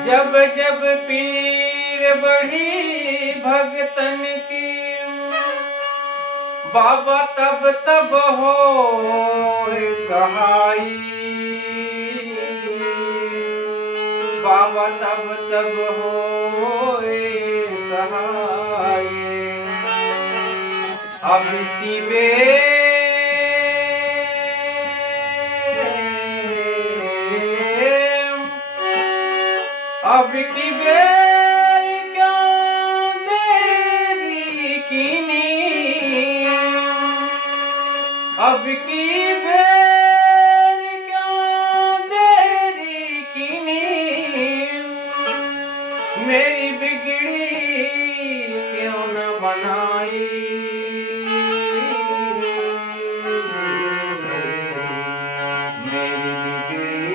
जब जब पीर बढ़ी भगतन की, बाबा तब तब हो सहाई। बाबा तब तब हो सहाय। अब की अब की बेर क्यों देरी कीनी, अब की बेर क्यों देरी कीनी, मेरी बिगड़ी क्यों न बनाई। मेरी बिगड़ी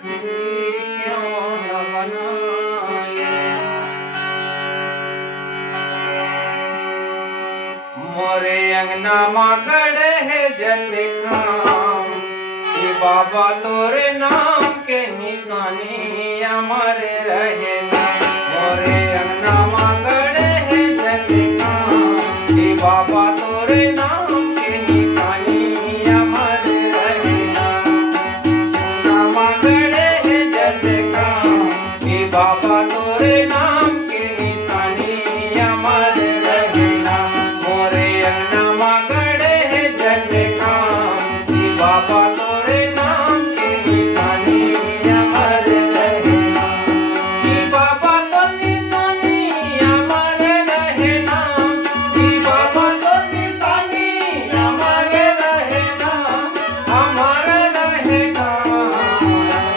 क्यों न बनाई। मोरे अंगना मां गड़े है जल काम, कि बाबा तोरे नाम के निशानी हमारे रहे ना। मोरे अंगना मां गड़े है जल काम, कि बाबा तोरे नाम के निशानी हमारे रहे ना। नामा गड़े है जल काम, कि बाबा तोरे नाम के निशानी हमारे रहे ना। मोरे अंगना मां गड़े है जल काम, कि बाबा तोरे नाम के निशानी हमारे रहे ना। कि बाबा तो निशानी हमारे रहे ना, कि बाबा तो निशानी हमारे रहे ना, हमारे रहे ना।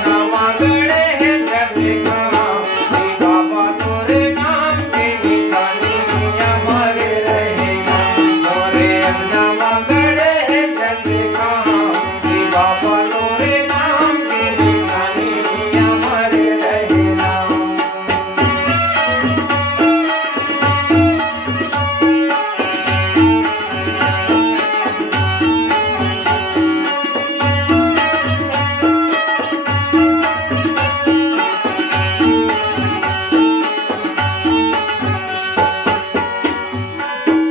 नामा गड़े है जल काम, कि बाबा तोरे नाम के निशानी हमारे रहे ना। मोरे अंगना मां गड़े है जल काम, कि बाबा तोरे नाम के निशानी हमारे रहे ना।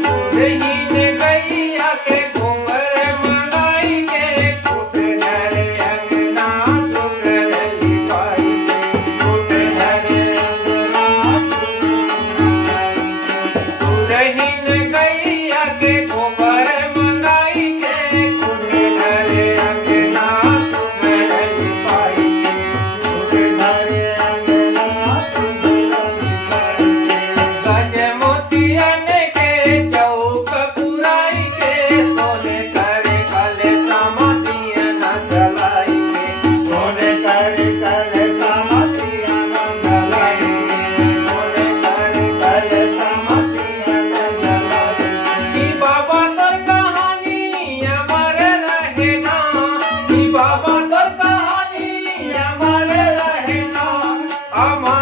सुरहीन गैया के गोबर मंगाई के, कुट धर अंगना सुकर लिपाई के, कुट धर अंगना सुरहीन गैया के गोबर मंगाई के, कुट धर अंगना सुकर लिपाई के, कुट धर अंगना सुकर लिपाई के। गज मोतियन के चौक पुराई के, सोने करे कले समातिया न जलाई के, सोने करे कले समातिया न जलाई के, सोने करे कले समातिया न जलाई के। कि बाबा तोर कहानी हमारे रहे ना, कि बाबा तोर कहानी हमारे रहे ना, हमारे